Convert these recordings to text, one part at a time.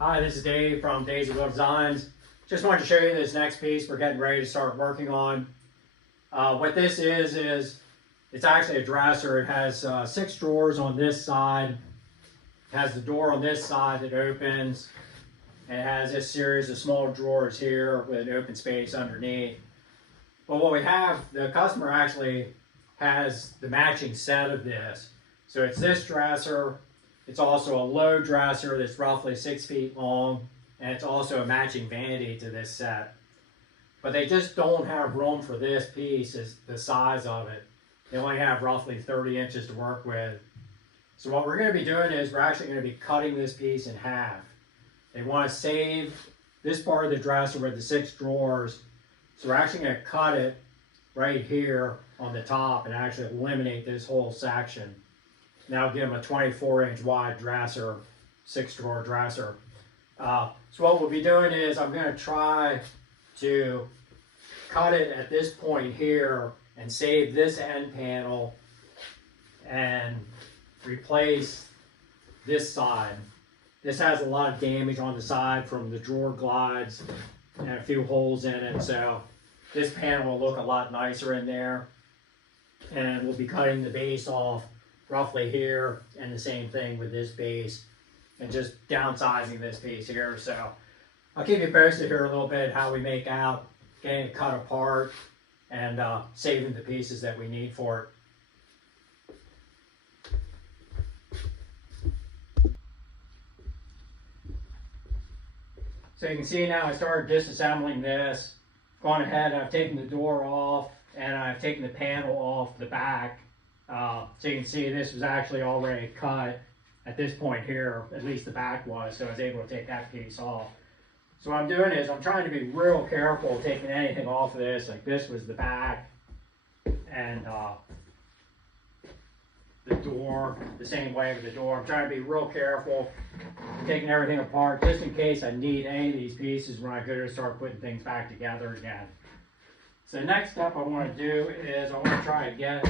Hi, this is Dave from DaSyWill.Designs. Just wanted to show you this next piece we're getting ready to start working on. What this is it's actually a dresser. It has 6 drawers on this side. It has the door on this side that opens. And it has this series of small drawers here with an open space underneath. But what we have, the customer actually has the matching set of this. So it's this dresser. It's also a low dresser that's roughly 6 feet long, and it's also a matching vanity to this set. But they just don't have room for this piece, is the size of it. They only have roughly 30 inches to work with. So what we're going to be doing is we're actually going to be cutting this piece in half. They want to save this part of the dresser with the 6 drawers. So we're actually going to cut it right here on the top and actually eliminate this whole section. Now give them a 24-inch wide dresser, 6-drawer dresser. So what we'll be doing is I'm going to try to cut it at this point here and save this end panel and replace this side. This has a lot of damage on the side from the drawer glides and a few holes in it, so this panel will look a lot nicer in there. And we'll be cutting the base off roughly here, and the same thing with this base, and just downsizing this piece here. So I'll keep you posted here a little bit how we make out getting it cut apart and saving the pieces that we need for it. So you can see now I started disassembling this. Gone ahead and I've taken the door off and I've taken the panel off the back. So you can see this was actually already cut at this point here, at least the back was, so I was able to take that piece off. So what I'm doing is I'm trying to be real careful taking anything off of this. Like this was the back, and the door, the same way with the door. I'm trying to be real careful taking everything apart just in case I need any of these pieces when I go to start putting things back together again. So the next step I want to do is I want to try to get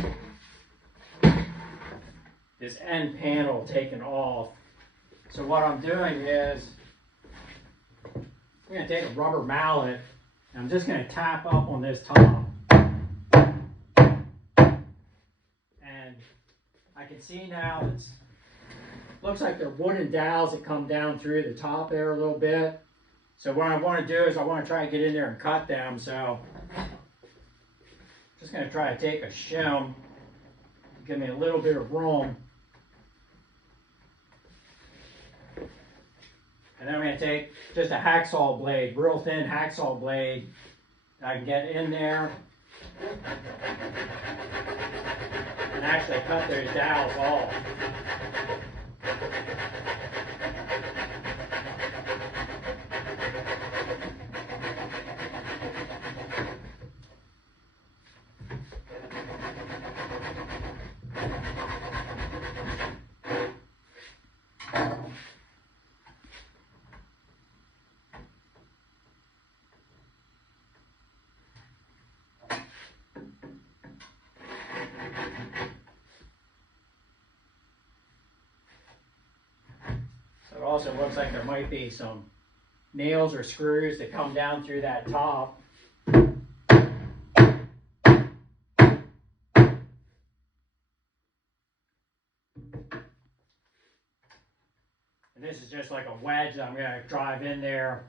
this end panel taken off. So what I'm doing is I'm going to take a rubber mallet and I'm just going to tap up on this top. And I can see now it looks like they're wooden dowels that come down through the top there a little bit. So what I want to do is I want to try to get in there and cut them. So I'm just going to try to take a shim, give me a little bit of room. And then I'm going to take just a hacksaw blade, real thin hacksaw blade. I can get in there and actually cut those dowels off. It also looks like there might be some nails or screws that come down through that top. And this is just like a wedge that I'm going to drive in there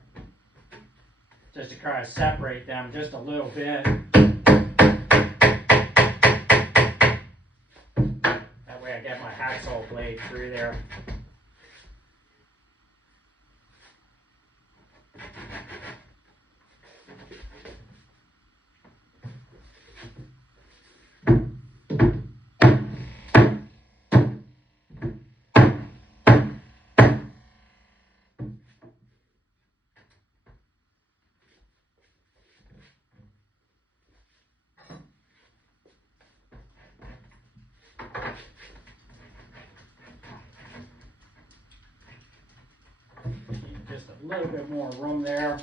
just to try to separate them just a little bit. That way I get my hacksaw blade through there. Just a little bit more room there.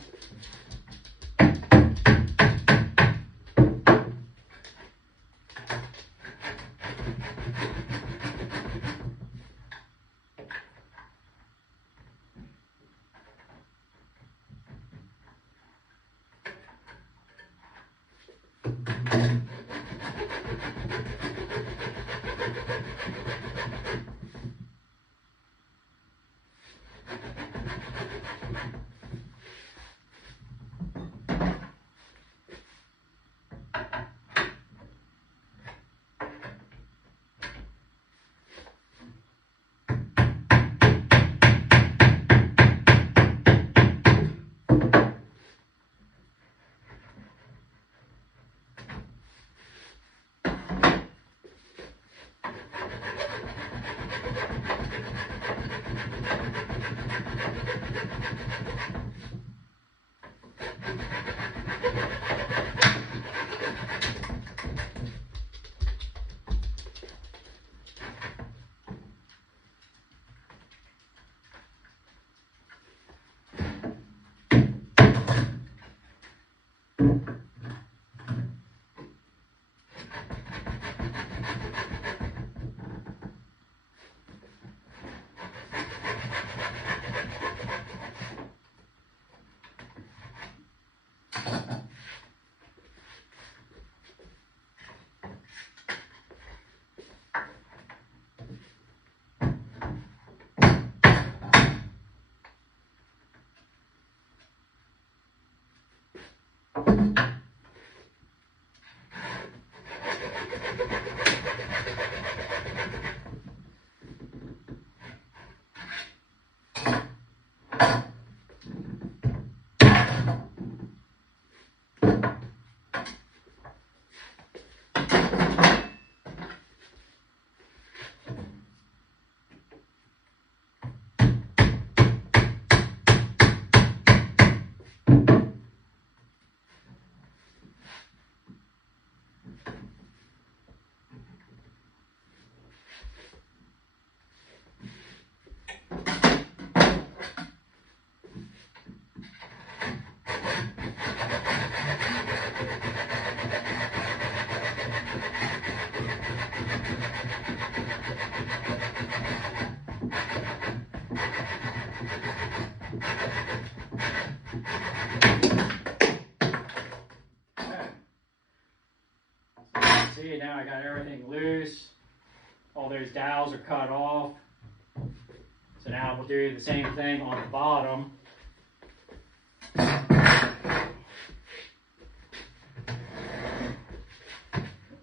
those dowels are cut off. So now we'll do the same thing on the bottom. Let's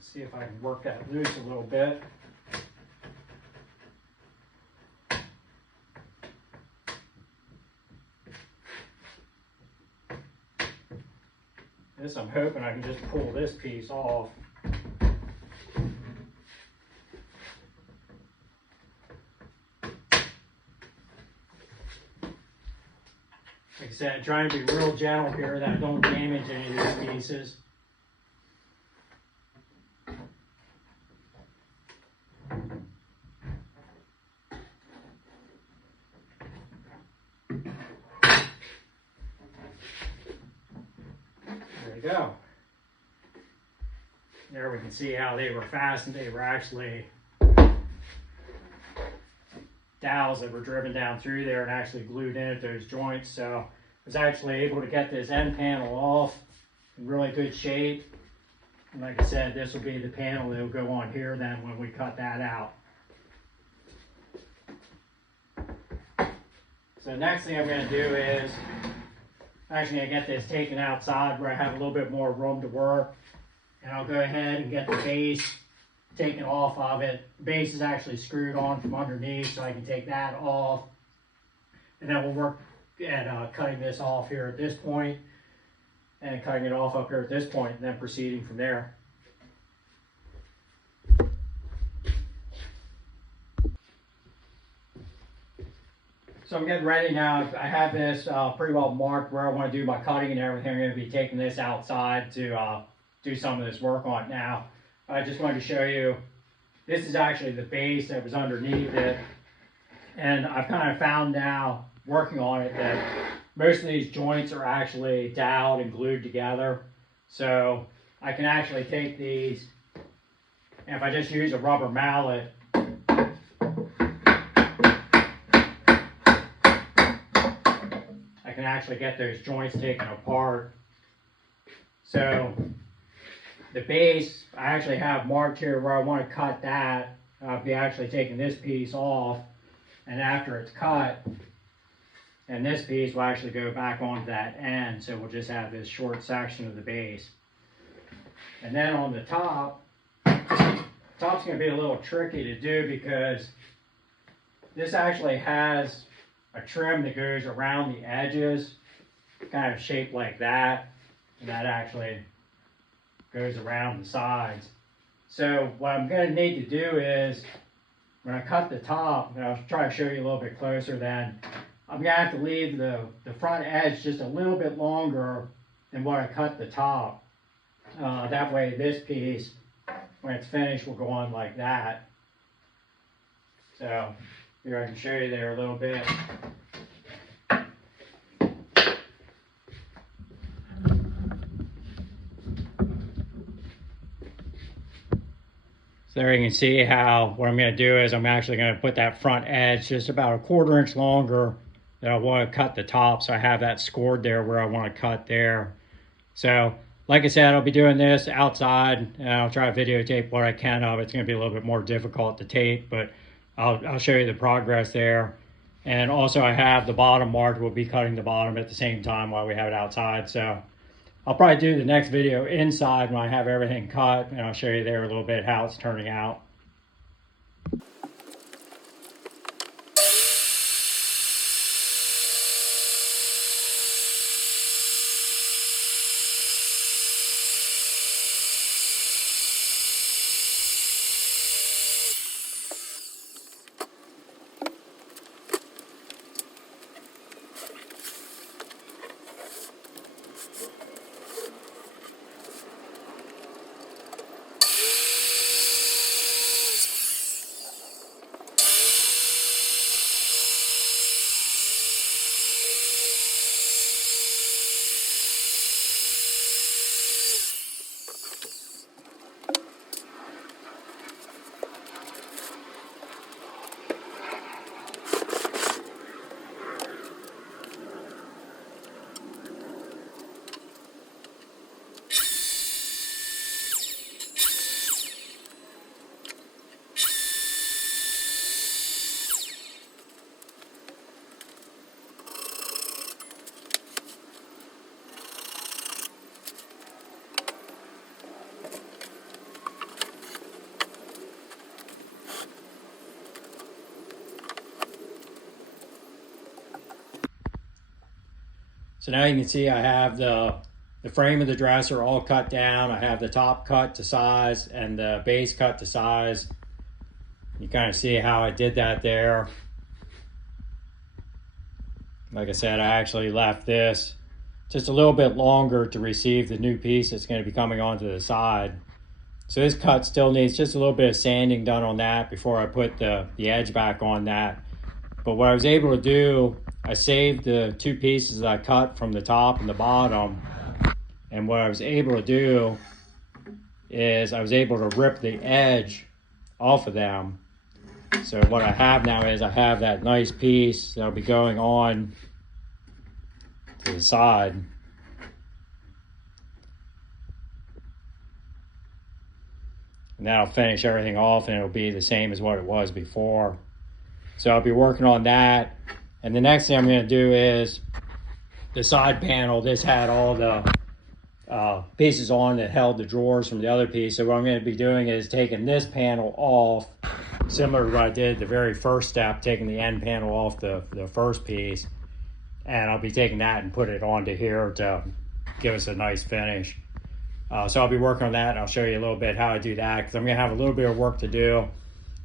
see if I can work that loose a little bit. This, I'm hoping I can just pull this piece off. Like I said, trying to be real gentle here that I don't damage any of these pieces. Go. There we can see how they were fastened. They were actually dowels that were driven down through there and actually glued in at those joints. So I was actually able to get this end panel off in really good shape. And like I said, this will be the panel that will go on here then when we cut that out. So the next thing I'm going to do is actually I get this taken outside where I have a little bit more room to work, and I'll go ahead and get the base taken off of it. The base is actually screwed on from underneath, so I can take that off, and then we'll work at cutting this off here at this point, and cutting it off up here at this point, and then proceeding from there. So I'm getting ready now. I have this pretty well marked where I want to do my cutting and everything. I'm going to be taking this outside to do some of this work on it now. I just wanted to show you, this is actually the base that was underneath it. And I've kind of found now, working on it, that most of these joints are actually doweled and glued together. So I can actually take these, and if I just use a rubber mallet, I can actually get those joints taken apart. So the base, I actually have marked here where I want to cut that. I'll be actually taking this piece off, and after it's cut, and this piece will actually go back onto that end, so we'll just have this short section of the base. And then on the top, top's going to be a little tricky to do because this actually has a trim that goes around the edges, kind of shaped like that, and that actually goes around the sides. So what I'm going to need to do is, when I cut the top, and I'll try to show you a little bit closer then, I'm going to have to leave the front edge just a little bit longer than what I cut the top. That way this piece, when it's finished, will go on like that. So here I can show you there a little bit. So there you can see how what I'm going to do is I'm actually going to put that front edge just about a 1/4 inch longer that I want to cut the top, so I have that scored there where I want to cut there. So like I said, I'll be doing this outside, and I'll try to videotape what I can of it. It's going to be a little bit more difficult to tape, but I'll show you the progress there. And also I have the bottom marked. We'll be cutting the bottom at the same time while we have it outside. So I'll probably do the next video inside when I have everything cut, and I'll show you there a little bit how it's turning out. So now you can see I have the frame of the dresser all cut down. I have the top cut to size and the base cut to size. You kind of see how I did that there. Like I said, I actually left this just a little bit longer to receive the new piece that's going to be coming onto the side. So this cut still needs just a little bit of sanding done on that before I put the edge back on that. But what I was able to do, I saved the two pieces that I cut from the top and the bottom. And what I was able to do is I was able to rip the edge off of them. So what I have now is I have that nice piece that'll be going on to the side. And that'll finish everything off and it'll be the same as what it was before. So I'll be working on that. And the next thing I'm going to do is the side panel. This had all the pieces on that held the drawers from the other piece. So what I'm going to be doing is taking this panel off, similar to what I did the very first step, taking the end panel off the first piece. And I'll be taking that and put it onto here to give us a nice finish. So I'll be working on that, and I'll show you a little bit how I do that, because I'm going to have a little bit of work to do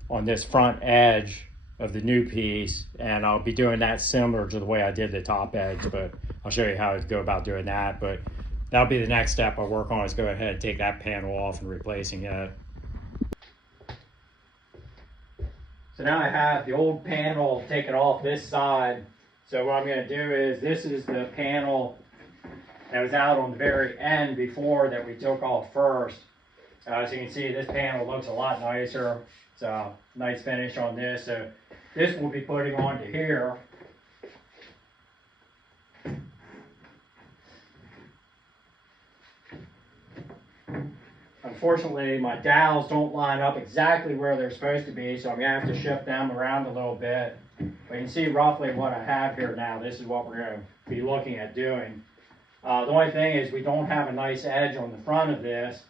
on this front edge of the new piece, and I'll be doing that similar to the way I did the top edge, but I'll show you how to go about doing that. But that'll be the next step I'll work on, is go ahead and take that panel off and replacing it. So now I have the old panel taken off this side. So what I'm going to do is, this is the panel that was out on the very end before that we took off first. As you can see, this panel looks a lot nicer. It's a nice finish on this. So this we'll be putting onto here. Unfortunately, my dowels don't line up exactly where they're supposed to be, so I'm going to have to shift them around a little bit. But you can see roughly what I have here now. This is what we're going to be looking at doing. The only thing is we don't have a nice edge on the front of this.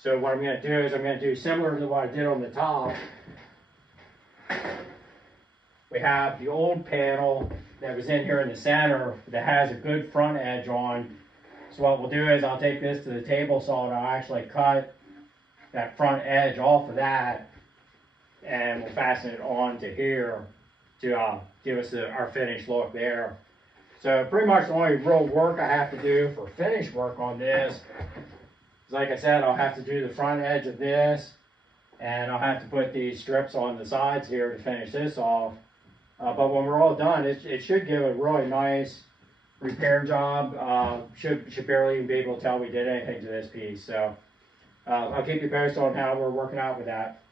So what I'm going to do is I'm going to do similar to what I did on the top. We have the old panel that was in here in the center that has a good front edge on. So what we'll do is I'll take this to the table saw and I'll actually cut that front edge off of that, and we'll fasten it on to here to give us our finished look there. So pretty much the only real work I have to do for finish work on this is, like I said, I'll have to do the front edge of this, and I'll have to put these strips on the sides here to finish this off. But when we're all done, it should give a really nice repair job. Should barely even be able to tell we did anything to this piece. So I'll keep you posted on how we're working out with that.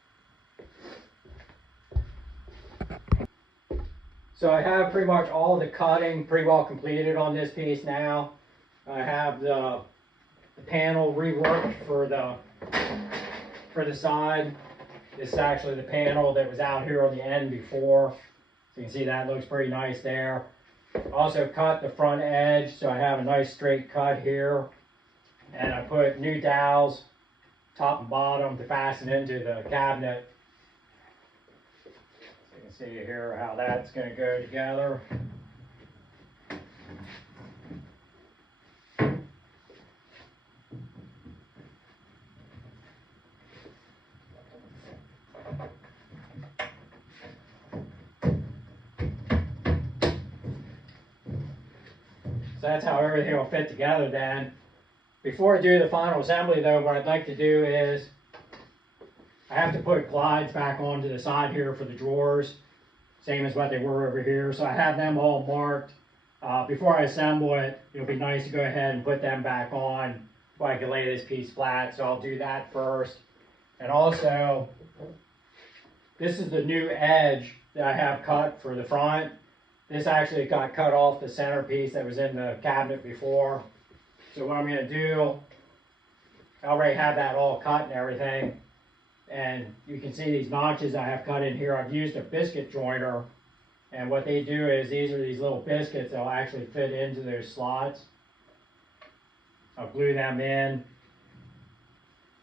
So I have pretty much all the cutting pretty well completed on this piece now. I have the panel reworked for the side. This is actually the panel that was out here on the end before. So you can see that looks pretty nice there. Also cut the front edge, so I have a nice straight cut here. And I put new dowels, top and bottom, to fasten into the cabinet. See here how that's going to go together. So that's how everything will fit together then. Before I do the final assembly though, what I'd like to do is I have to put glides back onto the side here for the drawers, same as what they were over here. So I have them all marked. Before I assemble it, it'll be nice to go ahead and put them back on so I can lay this piece flat. So I'll do that first. And also, this is the new edge that I have cut for the front. This actually got cut off the center piece that was in the cabinet before. So what I'm going to do, I already have that all cut and everything. And you can see these notches I have cut in here. I've used a biscuit joiner. And what they do is, these are these little biscuits that will actually fit into those slots. I'll glue them in.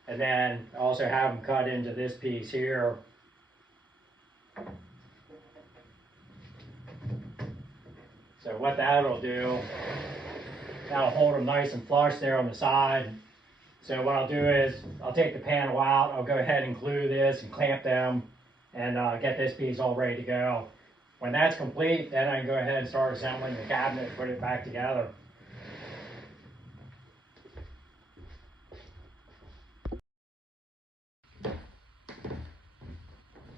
And then I also have them cut into this piece here. So what that'll do That'll hold them nice and flush there on the side. So what I'll do is I'll take the panel out, I'll go ahead and glue this and clamp them and get this piece all ready to go. When that's complete, then I can go ahead and start assembling the cabinet and put it back together.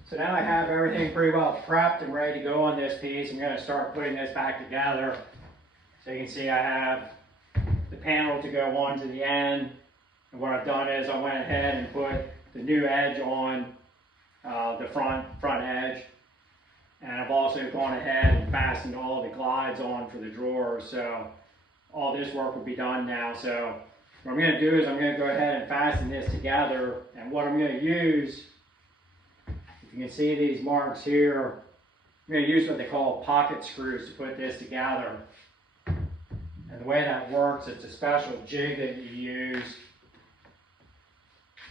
So now I have everything pretty well prepped and ready to go on this piece. I'm going to start putting this back together. So you can see I have the panel to go on to the end. And what I've done is I went ahead and put the new edge on the front edge. And I've also gone ahead and fastened all the glides on for the drawers. So all this work will be done now. So what I'm going to do is I'm going to go ahead and fasten this together. And what I'm going to use, you can see these marks here. I'm going to use what they call pocket screws to put this together. And the way that works, it's a special jig that you use.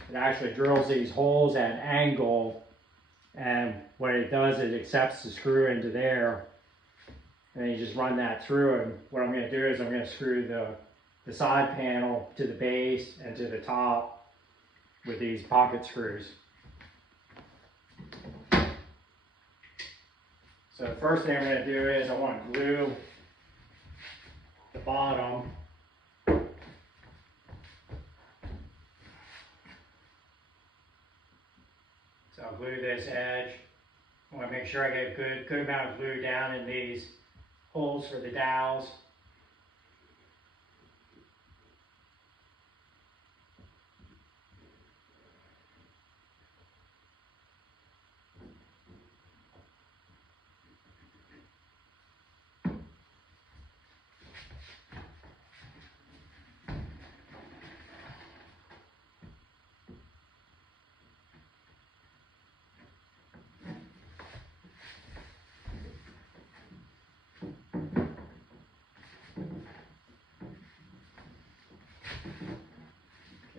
It actually drills these holes at an angle. And what it does is it accepts the screw into there. And then you just run that through. And what I'm going to do is I'm going to screw the side panel to the base and to the top with these pocket screws. So the first thing I'm going to do is I want to glue the bottom. So I'll glue this edge. I want to make sure I get a good amount of glue down in these holes for the dowels.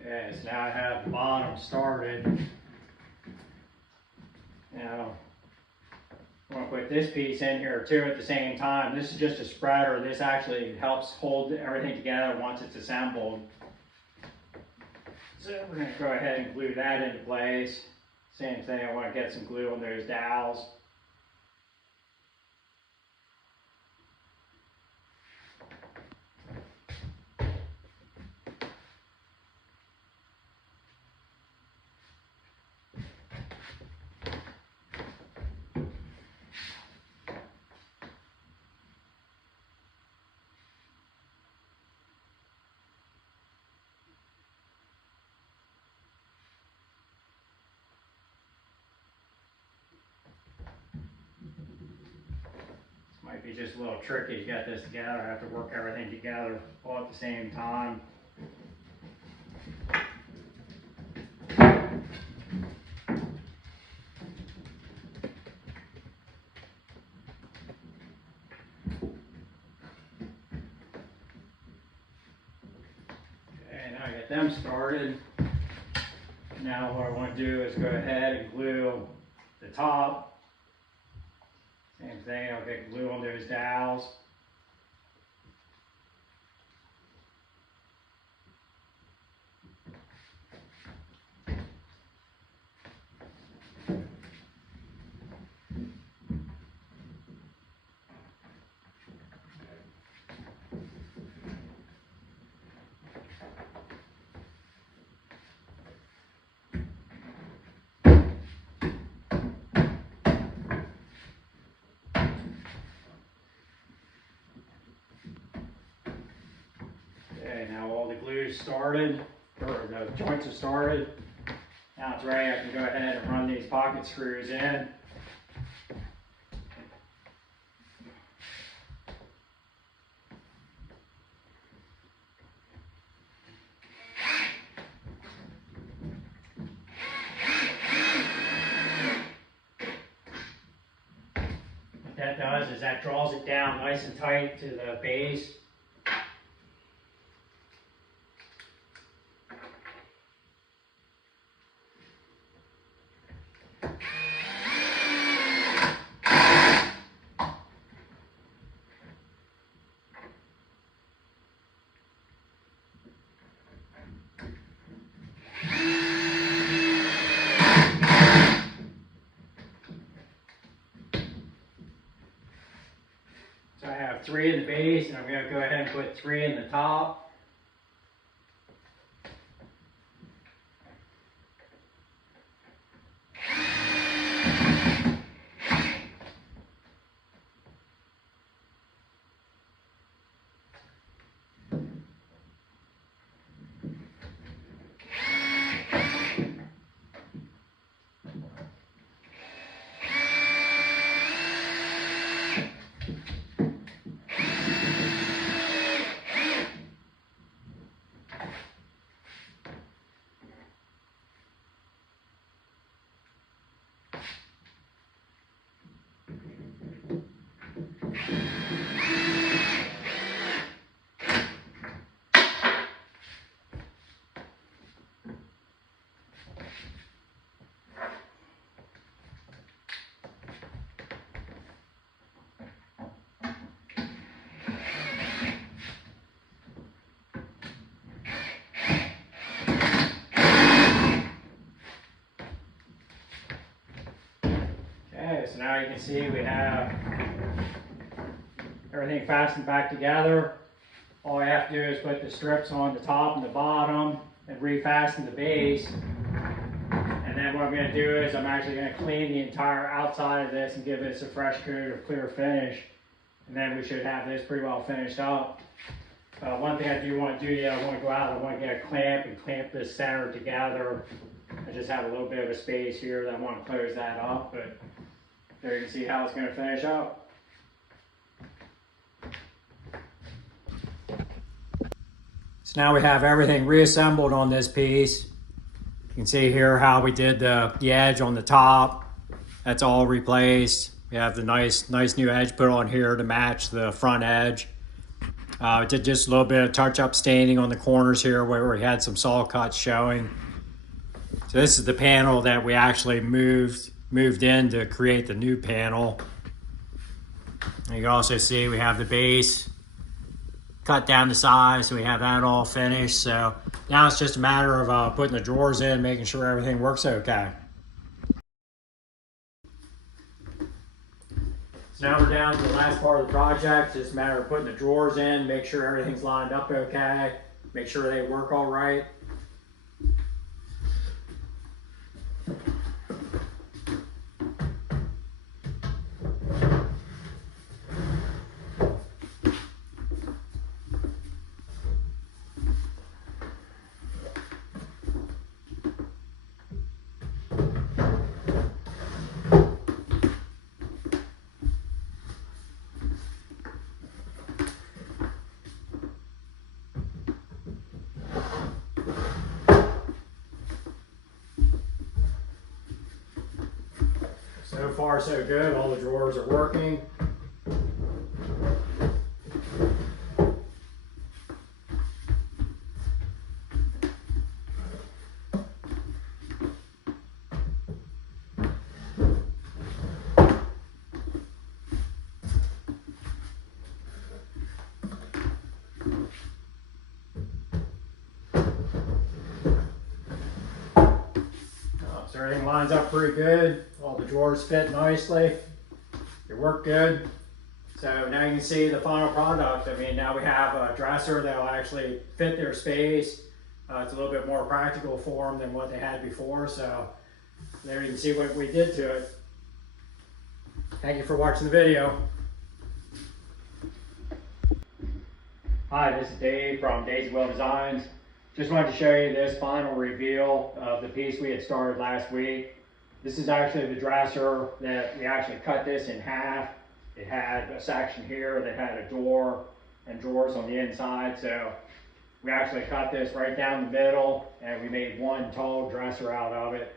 Okay, so now I have the bottom started. Now, I'm going to put this piece in here too at the same time. This is just a spreader. This actually helps hold everything together once it's assembled. So we're going to go ahead and glue that into place. Same thing, I want to get some glue on those dowels. Might be just a little tricky to get this together. I have to work everything together all at the same time. Okay, now I get them started. Now what I want to do is go ahead and glue the top. Same thing, I'll get glue on those dowels. Okay, now all the glue's started, or the joints are started. Now it's ready, I can go ahead and run these pocket screws in. What that does is that draws it down nice and tight to the base. So I have 3 in the base, and I'm going to go ahead and put 3 in the top. Okay, so now you can see we have everything fastened back together. All I have to do is put the strips on the top and the bottom and refasten the base. And then what I'm going to do is I'm actually going to clean the entire outside of this and give this a fresh coat of clear finish. And then we should have this pretty well finished up. One thing I do want to do, I want to go out, I want to get a clamp and clamp this center together. I just have a little bit of a space here that I want to close that up, but there you can see how it's going to finish up. So now we have everything reassembled on this piece. You can see here how we did the edge on the top. That's all replaced. We have the nice new edge put on here to match the front edge. We did just a little bit of touch-up staining on the corners here where we had some saw cuts showing. So this is the panel that we actually moved in to create the new panel. And you can also see we have the base cut down to size, so we have that all finished. So now it's just a matter of putting the drawers in, making sure everything works okay. So now we're down to the last part of the project. It's just a matter of putting the drawers in, make sure everything's lined up okay, make sure they work all right. So far so good, all the drawers are working. So everything lines up pretty good. All the drawers fit nicely. They work good. So now you can see the final product. I mean, now we have a dresser that will actually fit their space. It's a little bit more practical for them than what they had before. So there you can see what we did to it. Thank you for watching the video. Hi, this is Dave from DaSyWill.Designs. Just wanted to show you this final reveal of the piece we had started last week. This is actually the dresser that we actually cut this in half. It had a section here that had a door and drawers on the inside. So we actually cut this right down the middle and we made one tall dresser out of it,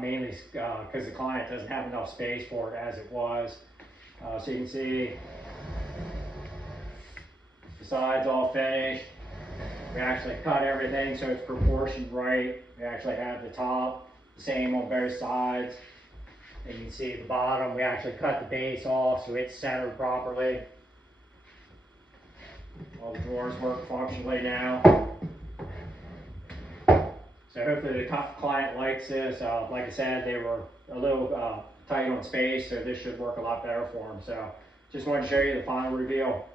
mainly because the client doesn't have enough space for it as it was. So you can see the sides all finished. We actually cut everything so it's proportioned right. We actually have the top the same on both sides. And you can see the bottom, we actually cut the base off so it's centered properly. All the drawers work functionally now. So hopefully the client likes this. Like I said, they were a little tight on space, so this should work a lot better for them. So just wanted to show you the final reveal.